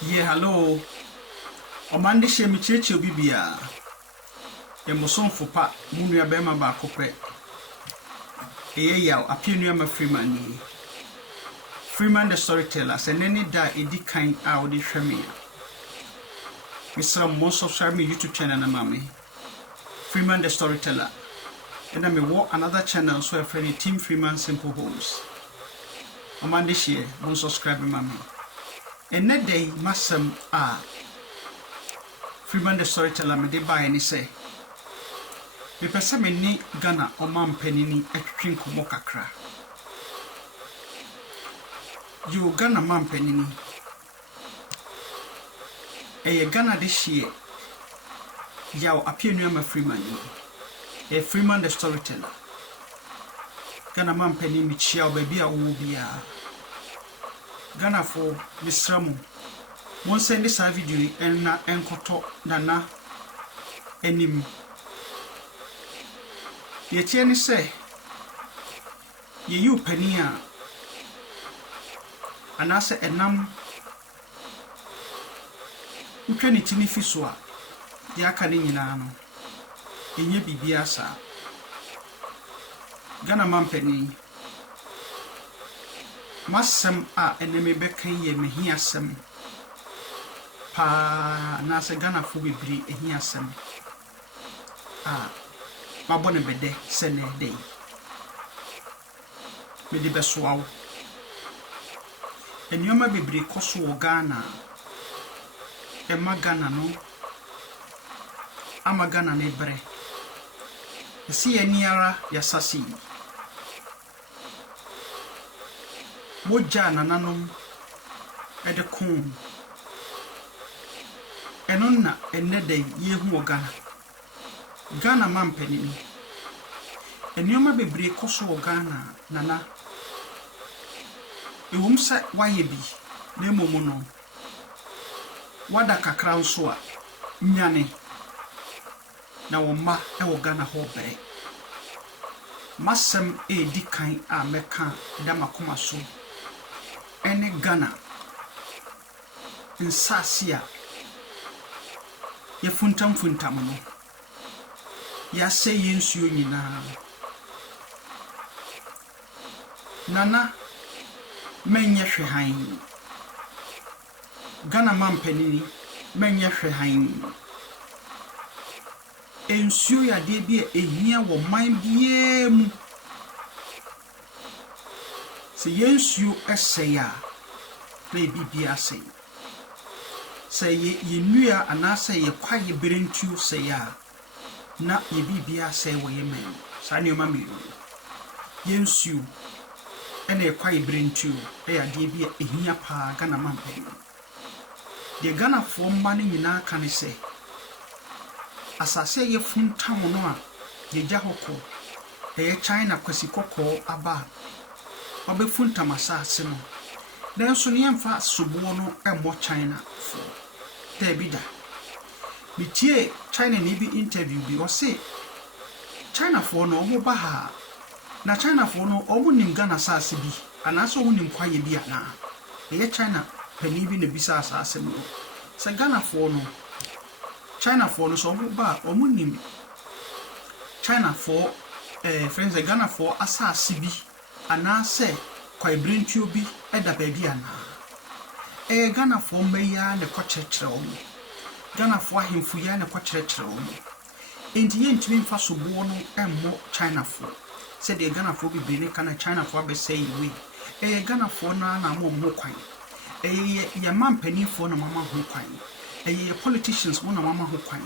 Yeah, hello. Omande she mi cheche bibia. E moson fopa munua bema ba kopre. Eye yaw apienua ma Freeman ni. Freeman the storyteller se neni da edi kan a odi hweme a. Misra mo subscribe me YouTube channel na mame. Freeman the storyteller. And I may walk another channel so a friendly Team Freeman Simple Homes. Omande she mo subscribe me mame. And that day masam Freeman the storyteller me de buy any say. Me pese me ni Ghana omam penini etwetwe nkomo kakra. You Ghana mam penini. Ghana this year. Yaw apienua ma Freeman ni. Freeman the storyteller. Ghana mam penini chia baby a wo bia. Ghana for Misramu. Mon send this video na enkoto nana enim. Ye tie ni say ye yu pani a anase enam ntwani tini fiso a ye aka ne nyina no enye bibia sa Ghana mampani masem a eneme bekan ye mehiasem pa na se Ghana fo bibiri ehiasem mabone bede sene dey me di besoawo enioma bibiri koso wo Ghana Ghana no ama Ghana ne bre esi eniara yasasi moja nananom ede kun enonna enede yehu wo Ghana mampeni enioma bebre koso wo Ghana nana ewum se waye bi na emomu no wada kakra nso a nyane na wo ma e wo Ghana ho bere masem edi kan a meka da makoma so ene Ghana nsase a ye funtam no ya say yensuo nyina nana menye hwehan Ghana mampani menye hwehan ensuo ya de bi ehia wo man bie mu se yensuo eseya na bibia sei se ye nua anase ye kwaye berentu seya na ye bibia sei wo ye men sa ne o mami yensuo ene ye kwaye berentu ya de bi ehia pa Ghana mampani de Ghana fo mane nyina ka ne se asase ye funtam no a ye gya hoko China kwasi kokko aba obe funtam asase no den so ne yemfa sobo no emmo China fo tebida bitie China ni bi interview bi o se China fo no omo ba ha na China fo no omo nim Ghana asase bi anaso omo nim kwaye bi ana China pani bi na bisa asase no se Ghana fo no China for no so ba omunim China for friends Ghana for asase bi ana se kwaibrentuo bi eda ba bi ana Ghana for meya ne kwakyerkyere o Ghana for ahemfu ya ne kwakyerkyere o enti ye ntimi mfa so bo no emmo China for se de Ghana for bi bene kana China for be say we Ghana for na mo kwan ye mampani for na mama ho kwan politicians wona mama ho kwan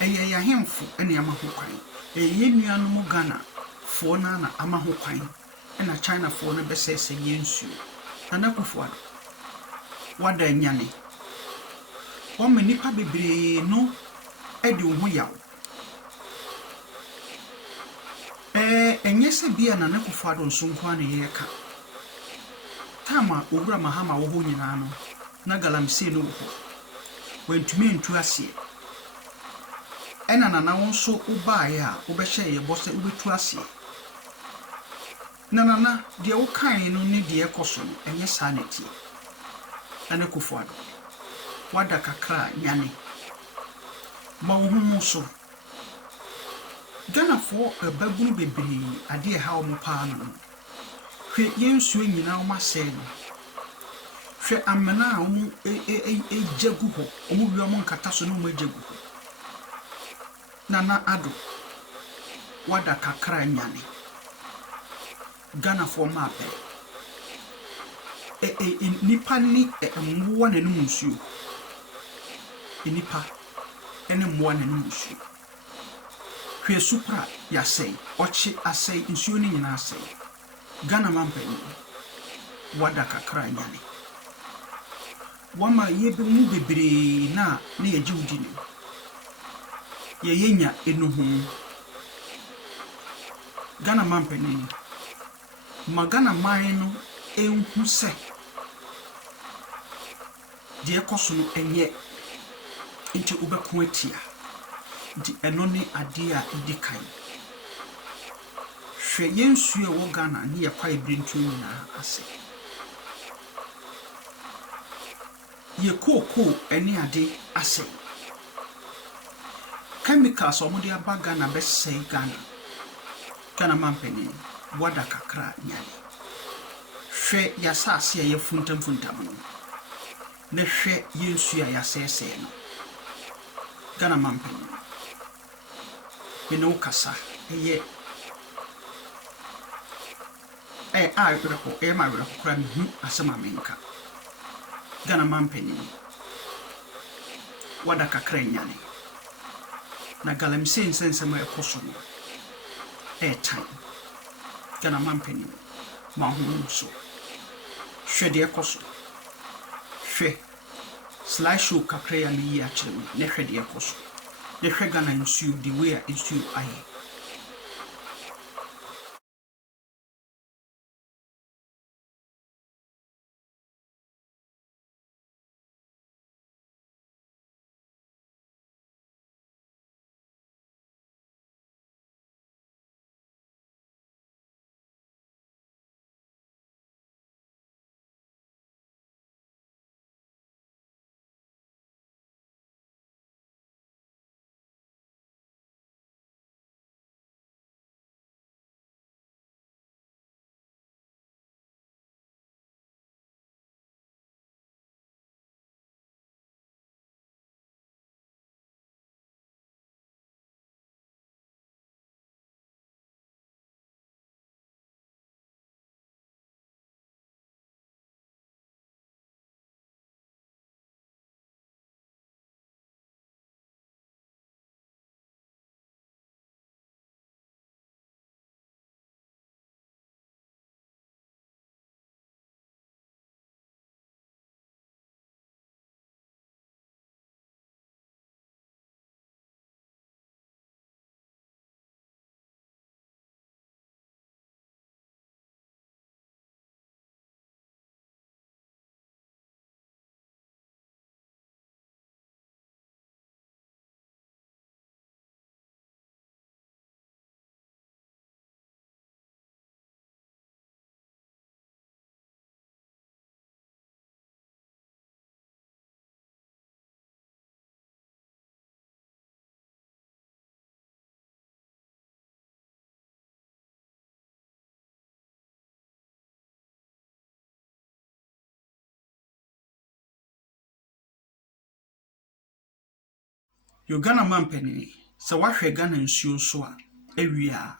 ya hemfo ene ama ho kwan nuanu mu Ghana fo na ama ho kwan ena China fo no be sese yensu na kufo wada nyane o menipa bebre no edi wo ho yaw enyese bia na kufo ado nsonko ana ye ka tama owura mahama wo ho nyina no na galamse no wo wentumi ntu ase ena nana wonso ubae a obehye ye bose ubetu ase nana de wo kan no ne de ekoso no enye sanity ene kufuado wada kakra nyane ma wo hu so Ghana for babunu bebre ade ha wo pa no hwe yensuo nyina wo masɛ no hwe amena wo jagu ho wo wi wo nkata so no mo jagu ho na ado wada kakra nyane Ghana for mape nipa ni mwo na num nsuo nipa ene mwo na num nsuo hwe supra ya sei ochi asei nsuo ni nyina asei Ghana mampani wada kakra nyane wama yebe mu bebre na ye jiwudi ni ye yenya enuhu Ghana mampani magana man no enhu se de ekoso no enye nti ubeko atia di eno ne ade a edikan hwe yensu e wo Ghana ne ye kwa ebrintu nyina ase ye koko eni ade ase chemicals omode aba Ghana be sei Ghana mampani wada kakra nyane hwe yasase ye funtam no ne hwe yensu ya yasese no Ghana mampani bino kasa eye ma wero kura mi hu asema menka Ghana mampani wada kakra nyane na galamse nsensema ekoso no time Ghana mampani ma hu so hwe de ekoso hwe slideshow kakra ya mi ya kire ne hwe de ekoso ne hwe Ghana nsuo the way a nsuo aye Ghana mampani se wahwe Ghana nsuo so a awia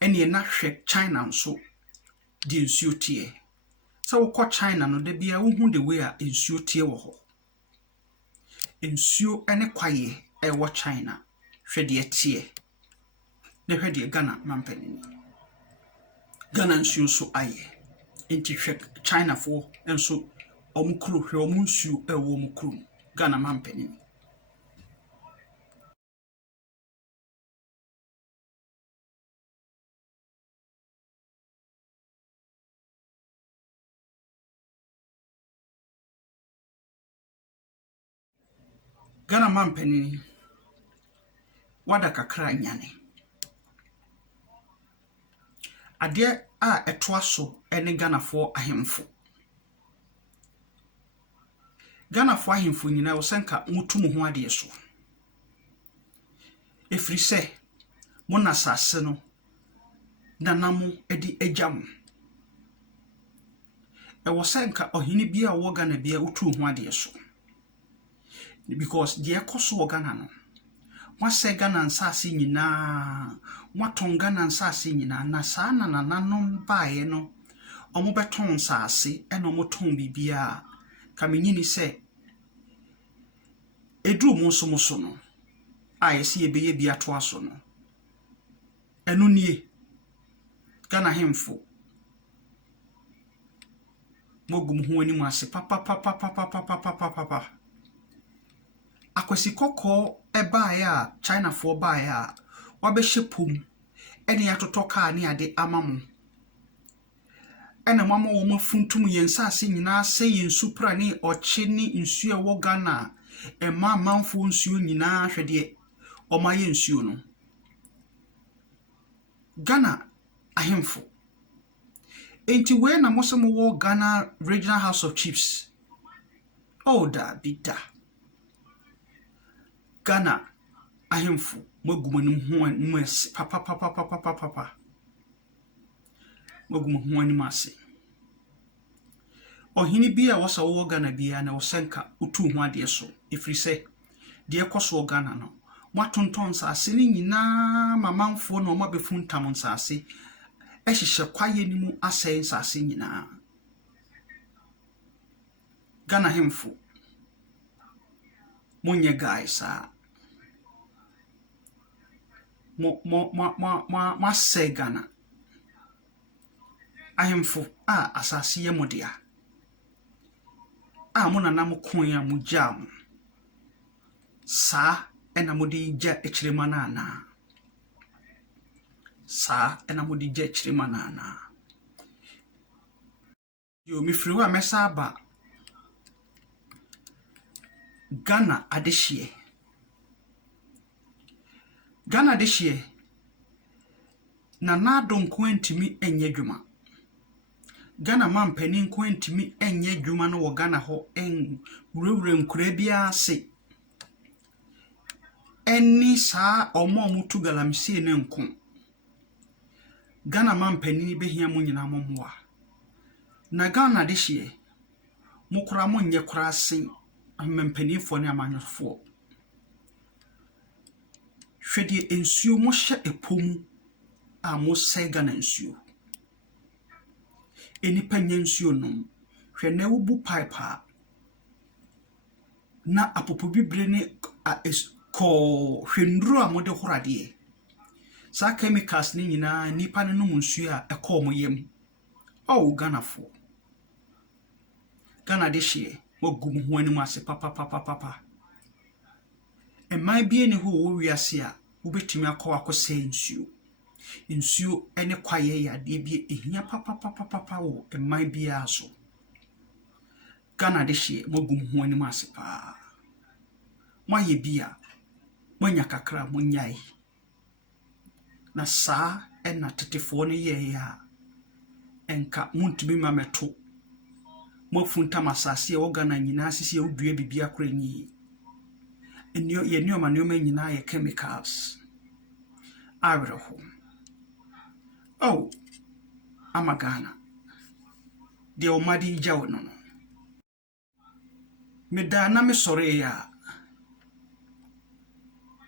ene na hwe China nso di nsuo tie se wokọ China no de bia wo hu the way a nsuo tie wo ho nsuo ene kwaye wo China hwe de tie ne hwe de Ghana mampani Ghana nsuo so aye enti hwe China fo enso omukru hwe omunsuo wo omukru Ghana mampani Ghana mampani wada kakra nyane ade a etoaso ene Ghana fo ahemfo Ghana fo ahemfo nyina wo senka mutu mu ho ade so efri se mo na sase no nanamo edi agya wo senka ohini bia wo Ghana bia utu ho ade so because de ekoso wo Ghana no wase Ghana nsase nyina waton Ghana nsase nyina na saa na nananom baaye no omo beton nsase ena omo ton bibia kamenyini se edru muso no ayesi ebeye bia to aso no enu nie Ghana hemfo mogum ho ani mu ase papa akwasi kokko ebaaye a China fo baaye a wabehye pom ene atoto ka ne ade amamu ena mama wo mafuntum yensase nyina se yensupra ne oche ni nsuo wo Ghana ema manfo nsuo nyina hwede omaye nsuo no Ghana ahemfo enti we na mosemo wo Ghana Regional House of Chiefs da bida Ghana ahemfo magumanum ho anmas papa magum ho animase ohini bia wasa wo Ghana bia na wosenka utu ho ade so efri se de ekoso Ghana no matonton sase ni nyina mamanfo no mabefuntam nsase ehihye kwaye ni mu asɛn sase nyina Ghana hemfo monye guys ma se Ghana ahemfo asase ye modia mona na mokon ya mujam sa ena modi ja echirema na sa ena modi ja echirema na yo mi friwa mesa ba Ghana adehye na nadon kwentimi enye dwuma Ghana mampani kwentimi enye dwuma no wo Ghana ho wurewure nkura bia se eni saa omomutu galamsie ne nko Ghana mampani behia mo nyina momwa na Ghana adehye mukura mo nye kura sen amempanifo ne amanyofo hwede ensuo mo hye epomu mo se Ghana nsuo enipa nyansuo nom hwene wubu pipe na apopo bibre ne ko hwendro amode horade sa chemicals ni nyina nipa ne nom nsuo a ekọ mo yem Ghana fo Ghana dehye mogum ho ani mu ase papa emai bie ne ho wo wiase a wobetimi akose nsuo ene kwaye ya de bie ehia papa wo emai bie aso Ghana dehye mogum ho ani mu ase pa maye bia manya kakra munyai na sa ena tetefo ne ye ya enka muntumi mameto mofunta masase wo Ghana nyina sisi e wudua bibia kranyi enyo ye nioma nyina ye chemicals awreho Ghana de omadi jawo no meda na me sore ya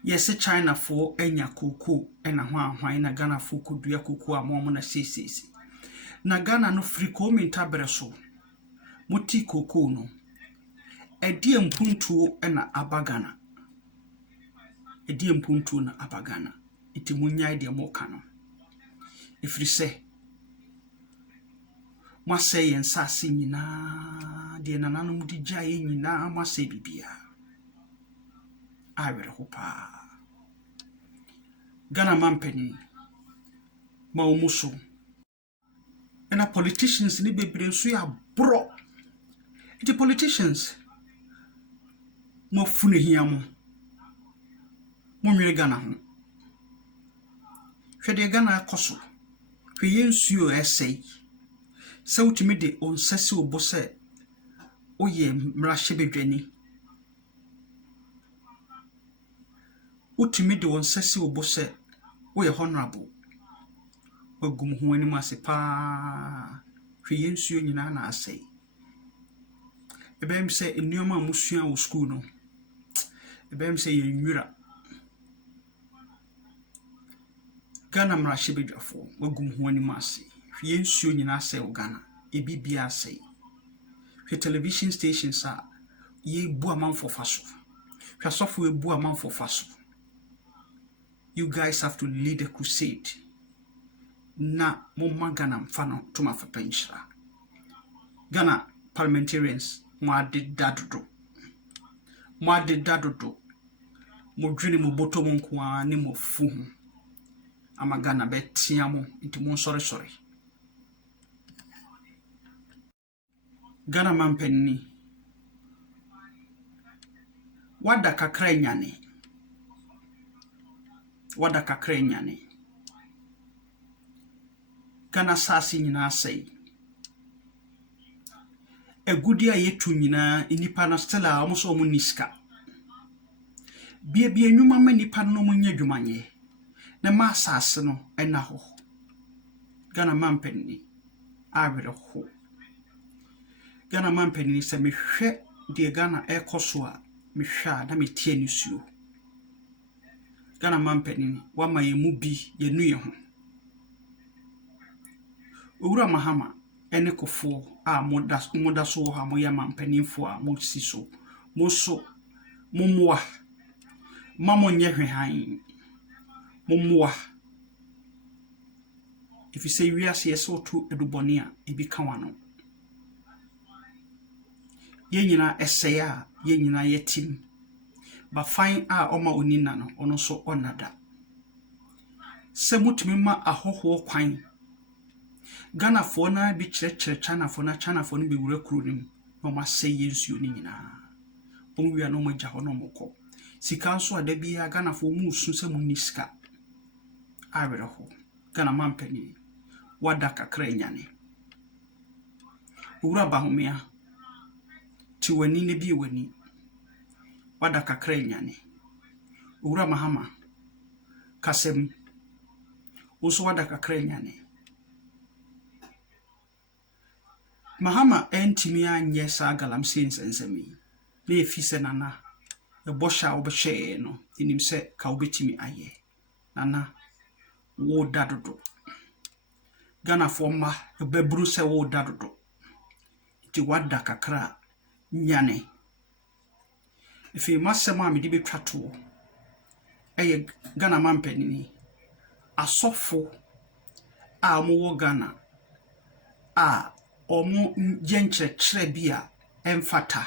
yesi China fo enya koko ena ho ahwan na Ghana fo kodua koko amomo na sesesi na Ghana no friko mintabre so muti koko no edie mpuntuo ena abagana iti munyai de moka no efri se mwase yensase nyina de nananom di jaye nyina mwase bibia awere hopa Ghana mampeni ma omuso ena politicians ni bebre so ya bro the politicians mo fune hiamo mo nwere Ghana ho hwede Ghana akoso hwe yensuo essay se utimi de onsase obo se oye mrashebedwani utimi de won sesi obo se oye honorable wagum ho anim ase pa hwe nsuo nyina na asai ebem se ennioma musua wo school no ebem se ye nwura Ghana mrashebedwafo wagum ho anim ase hwe nsuo nyina asai wo Ghana ebibia asai hwe television stations a ye bu amanfo faso hwe asofo ebu amanfo faso. You guys have to lead a crusade. Na mumma Ghana mfano tuma fapenshra. Ghana parliamentarians mwade dadodo. Mwade dadodo. Mudwini muboto mkuwa ni mufuhu. Ama Ghana betiamu inti sorry. Ghana mampenni. Wada kakra nyane. Wada kakra nyane. Ghana sasi nyina asai. Egudia yetu nyina inipa na stella omuso omu niska. Bie nyuma ma nipa no mu nya dwumanye. Na ma asase no ena ho. Ghana mampenni awere ho. Ghana mampenni se mehwe de Ghana ekoso a mehwa na metie nisuo. Ghana mampenni wama ye mu bi ye nu ye ho. Owura Mahama ene kofo a moda so ha mo ya mampanimfo a mo siso mo so momwa mamo nye hwehan momwa if you say we are so to eduboni a ebi kawano ye nyina eseya ye nyina yetim ba fine a oma onina no ono so onada se mutumi ma ahoho kwan Ghana for na bi chere China for no be wura kuro nim no ma say yensuo ni nyina onwia no ma jaho no mokọ sika so ada bia Ghana for mu su se mu niska awere ho Ghana mampani wada kakra nyane wura bahomia ti wani ne bi wani wada kakra nyane wura Mahama kasem oso wada kakra nyane Mahama entimi anye sa galamsi nsensemi na efise nana e bosha obehwe no tinim se ka obetimi aye nana wo dadodo Ghana forma e bebru se wo dadodo ti wada kakra nyane efi masema me di betwato eye Ghana mampani asofo a mo wo Ghana a omo yenkyekere bia emfata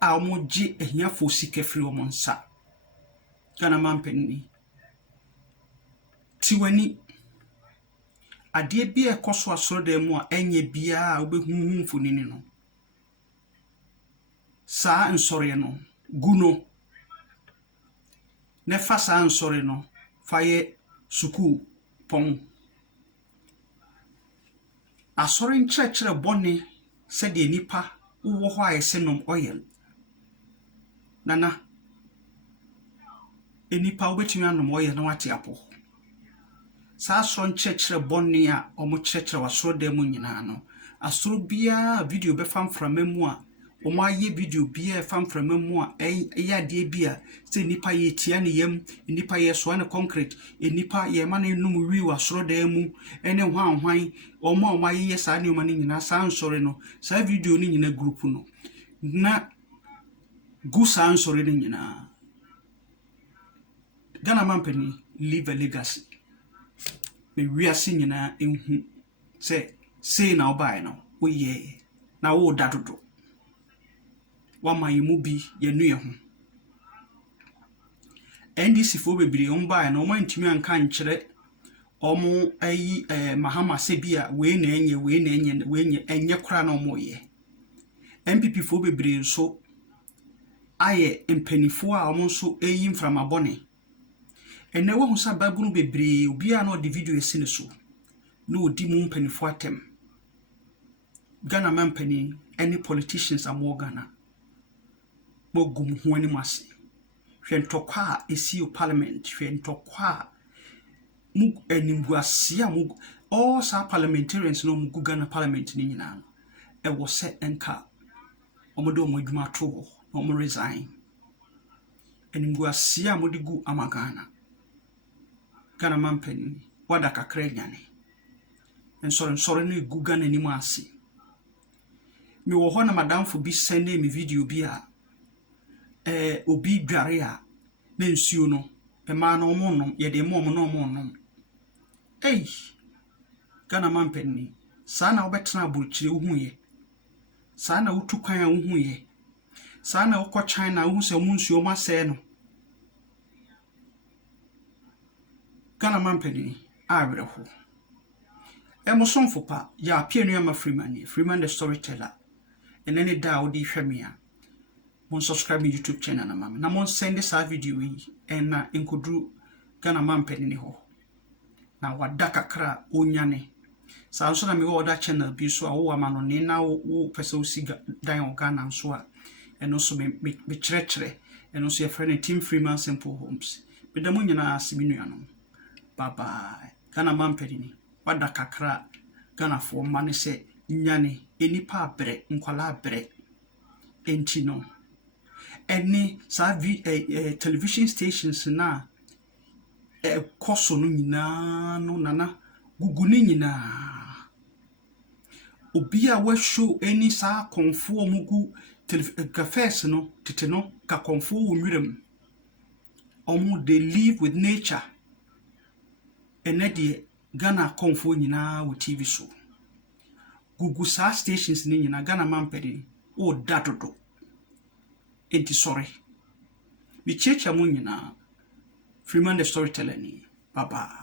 a omo gi ehiafo sikafiri omo nsa Ghana mampani tiwani ade bia ekoso asoro mu a enye bia obehuhu mfonini no sa nsore no guno ne fa sa nsore no faye suku pon asore nkyekere bone se de nipa wo ho ayesenom oil nana enipa obetumi anom oil na wate apo sa asoro nkyekere bone a omo kyekere wasoro de mu nyina no asoro bia video be fam framamu a omo aye video bia fam framamu a eya de bia se nipa ye tia ne yam nipa ye so na concrete nipa ye ma ne num wi wasoro de mu ene hwan omo aye sa ne omo ne nyina sa nsore no sa video ni nyina group no na gu sa nsore ni nyina Ghana mampani leave a legacy me wiase nyina enhu se na obae no oye na wo dadodo wama yimu bi ye nu ye ho NDC fo bebiri ombae no mo ntimi anka nkyere omo ayi Mahama sebia we na enye enye kura na omo ye MPP fo bebiri so aye empanifo a omo so eyi mframabone ene wo husa babunu bebiri obi a no de video esine so no odi mu mpanifo atem Ghana mampani any politicians are more Ghana. Mogum huani masi. Hwen tokwa esi o parliament, hwen tokwa mug enimguasia mug all sa parliamentarians no mugu Ghana parliament ni nyina. E wo se enka omodo omodwuma to omo resign. Enimguasia modigu amagana. Ghana mampeni wada kakra nyane. Nsore no egu Ghana ni masi. Me wo ho na madam fo bi send me video bi a obi dware a na nsuo no ma na omonom ye de mom no omonom Ghana mampeni sa na obetena burchire uhuye sa na utukwan a uhuye sa na ukọ China uhu se mu nsuo ma se no Ghana mampeni awereho emosomfo pa ya pienu ama Freeman the storyteller enene da odi hwemia mon subscribe YouTube channel na mama na mon send this video yi na enkodru Ghana mampeni ni ho na wada kakra onyane sa nso na me wo da channel bi so a wo ama no ne na wo pese wo siga dan o Ghana nso a eno so me kyerɛkyerɛ eno so ye friend team Freeman Simple Homes be da mo nyina asimi nuano bye bye Ghana mampeni ni wada kakra Ghana fo ma ne se nyane enipa abre nkwala abre enti no any sa television stations na koso no nyina no nana gugu ni nyina obi a wa show any sa konfo omugu cafes no tete no ka konfo wo nwirem omu they live with nature enede Ghana konfo nyina wo TV show gugu sa stations ni nyina Ghana mampedi o dadodo enti sorry mi checha mu nyina Freeman the storyteller ni bye bye